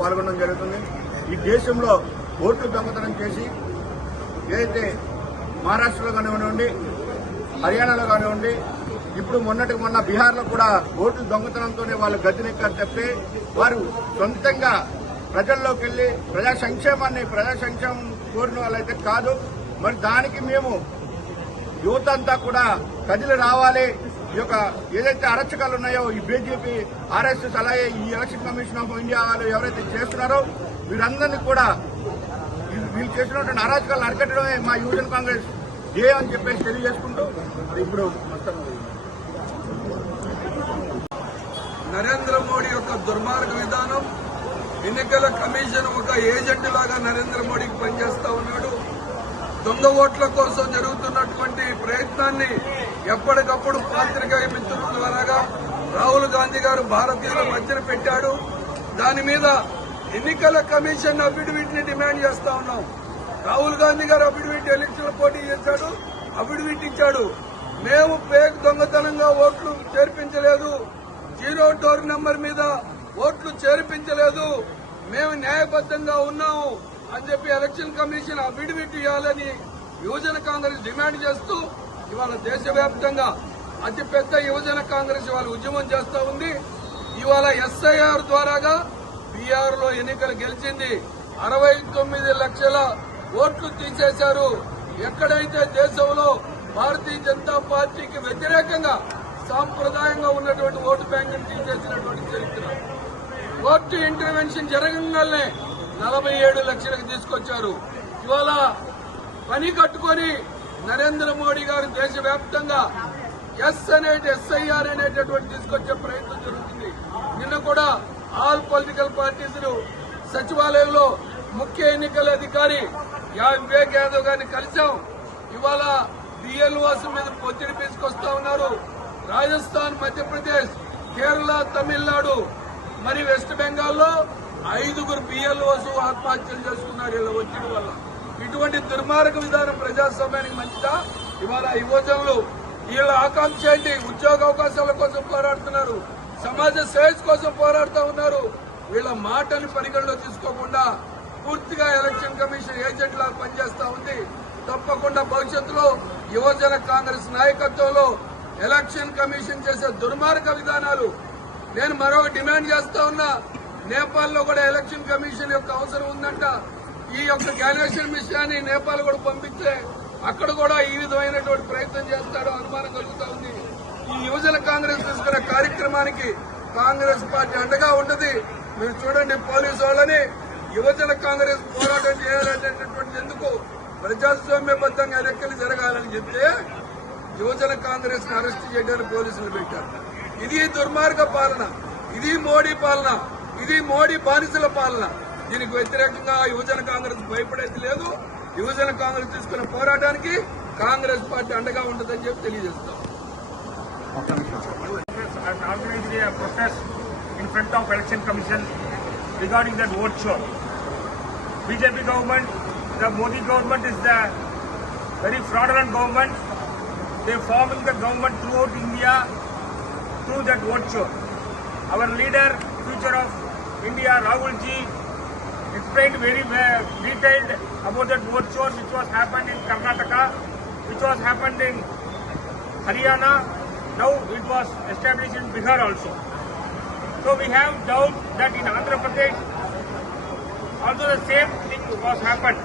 పాల్గొనడం జరుగుతుంది. ఈ దేశంలో ఓట్లు దొంగతనం చేసి ఏదైతే మహారాష్ట్రలో కానివ్వండి హర్యానాలో కానివ్వండి ఇప్పుడు మొన్నటికి మొన్న బీహార్లో కూడా ఓట్లు దొంగతనంతోనే వాళ్ళు గతినెక్కారు తప్పితే వారు సొంతంగా ప్రజల్లోకి వెళ్ళి ప్రజా సంక్షేమాన్ని ప్రజా సంక్షేమం కోరిన వాళ్ళైతే కాదు. మరి దానికి మేము యువత అంతా కూడా కదిలి రావాలి. ఈ యొక్క ఏదైతే అరచకాలు ఉన్నాయో ఈ బీజేపీ ఆర్ఎస్ఎస్ అలాగే ఈ ఎలక్షన్ కమిషన్ ఆఫ్ ఇండియా వాళ్ళు ఎవరైతే చేస్తున్నారో వీరందరినీ కూడా వీళ్ళు- వీళ్ళు చేసినటువంటి అరాచకాలను అరికట్టడమే మా యువజన కాంగ్రెస్ ధ్యేయం అని చెప్పేసి తెలియజేసుకుంటూ ఇప్పుడు నరేంద్ర మోడీ యొక్క దుర్మార్గ విధానం ఎన్నికల కమిషన్ ఒక ఏజెంట్ లాగా నరేంద్ర మోడీకి పనిచేస్తా ఉన్నాడు. దొంగ ఓట్ల కోసం జరుగుతున్నటువంటి ప్రయత్నాన్ని ఎప్పటికప్పుడు పాత్రికేయ మిత్రుల ద్వారాగా రాహుల్ గాంధీ గారు భారతీయుల మధ్యన పెట్టాడు. దాని మీద ఎన్నికల కమిషన్ అఫిడవిట్ని డిమాండ్ చేస్తా ఉన్నాం. రాహుల్ గాంధీ గారు అఫిడవిట్ ఎలక్షన్ పోటీ చేశాడు అఫిడవిట్ ఇచ్చాడు. మేము పేక్ దొంగతనంగా ఓట్లు చేర్పించలేదు. జీరో డోర్ నెంబర్ మీద ఓట్లు చేర్పించలేదు. మేము న్యాయబద్ధంగా ఉన్నాము. అని చెప్పి ఎలక్షన్ కమిషన్ అఫిడవిట్ ఇవ్వాలని యువజన కాంగ్రెస్ డిమాండ్ చేస్తూ ఇవాళ దేశవ్యాప్తంగా అతిపెద్ద యువజన కాంగ్రెస్ ఇవాళ ఉద్యమం చేస్తూ ఉంది. ఇవాళ ఎస్ఐఆర్ ద్వారాగా బీఆర్లో ఎన్నికలు గెలిచింది. అరవై తొమ్మిది లక్షల ఓట్లు తీసేశారు. ఎక్కడైతే దేశంలో భారతీయ జనతా పార్టీకి వ్యతిరేకంగా సాంప్రదాయంగా ఉన్నటువంటి ఓటు బ్యాంకును తీసేసినటువంటి చరిత్ర. ఓటు ఇంటర్వెన్షన్ జరగంగానే నలభై ఏడు లక్షలకు తీసుకొచ్చారు. ఇవాళ పని కట్టుకొని నరేంద్ర మోడీ గారు దేశవ్యాప్తంగా ఎస్ అనే ఎస్ఐఆర్ అనేటటువంటి తీసుకొచ్చే ప్రయత్నం జరుగుతుంది. నిన్న కూడా ఆల్ పొలిటికల్ పార్టీస్ సచివాలయంలో ముఖ్య ఎన్నికల అధికారి యా వివేక్ యాదవ్ గారిని కలిశాం. ఇవాళ బిఎల్ఓస్ మీద ఒత్తిడి తీసుకొస్తా ఉన్నారు. రాజస్థాన్ మధ్యప్రదేశ్ కేరళ తమిళనాడు మరి వెస్ట్ బెంగాల్లో ఐదుగురు బిఎల్ఓస్ ఆత్మహత్యలు చేసుకున్నారు ఇలా ఒత్తిడి వల్ల. ఇటువంటి దుర్మార్గ విధానం ప్రజాస్వామ్యానికి మంచిదా? ఇవాళ యువజనులు వీళ్ళ ఆకాంక్ష ఏంటి? ఉద్యోగ అవకాశాల కోసం పోరాడుతున్నారు. సమాజ శ్రేయస్ కోసం పోరాడుతూ ఉన్నారు. వీళ్ళ మాటని పరిగణలో తీసుకోకుండా పూర్తిగా ఎలక్షన్ కమిషన్ ఏజెంట్ లాగా పనిచేస్తా ఉంది. తప్పకుండా భవిష్యత్తులో యువజన కాంగ్రెస్ నాయకత్వంలో ఎలక్షన్ కమిషన్ చేసే దుర్మార్గ విధానాలు నేను మరో డిమాండ్ చేస్తా ఉన్నా. నేపాల్లో కూడా ఎలక్షన్ కమిషన్ యొక్క అవసరం ఉందంట. ఈ యొక్క గ్యానేషన్ విషయాన్ని నేపాల్ కూడా పంపిస్తే అక్కడ కూడా ఈ విధమైనటువంటి ప్రయత్నం చేస్తాడో అనుమానం కలుగుతా ఉంది. ఈ యువజన కాంగ్రెస్ తీసుకున్న కార్యక్రమానికి కాంగ్రెస్ పార్టీ అండగా ఉండదు మీరు చూడండి పోలీసు వాళ్ళని యువజన కాంగ్రెస్ పోరాటం చేయాలనేటటువంటి ఎందుకు ప్రజాస్వామ్యబద్ధంగా లెక్కలు జరగాలని చెప్తే యువజన కాంగ్రెస్ను అరెస్ట్ చేయడానికి పోలీసులు పెట్టారు. ఇది దుర్మార్గ పాలన. ఇది మోడీ పాలన. ఇది మోడీ బానిసల పాలన దీనికి వ్యతిరేకంగా యువజన కాంగ్రెస్ భయపడేది లేదు యువజన కాంగ్రెస్ తీసుకున్న పోరాటానికి కాంగ్రెస్ పార్టీ అండగా ఉంటుందని చెప్పి తెలియజేస్తాం has organized a protest in front of election commission regarding that vote show. BJP government, the Modi government is the very fraudulent government. They forming the government throughout India through that vote show. Our leader, future of India, Rahul Ji, explained very well, detailed about that show which was happened in Karnataka, which was happened in Haryana, now it was established in Bihar also. So we have doubt that in Andhra Pradesh also the same thing was happened.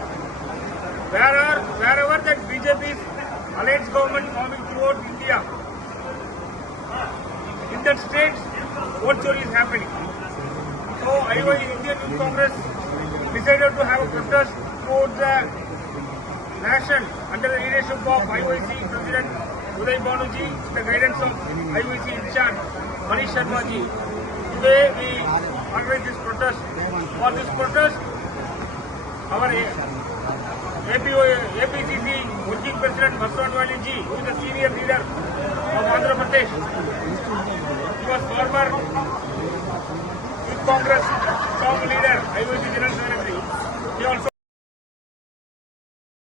Wherever, wherever that BJP's alliance government forming throughout India, in that states, chori is happening. So IY Indian Youth Congress decided to have a protest towards the nation under the leadership of IOC President Uday Banuji, the guidance of IOC in charge Manish Sharma. Today we organize this protest. For this protest, our APO, APCC working president Baswanwali ji, who is the senior leader Congress song leader IOC general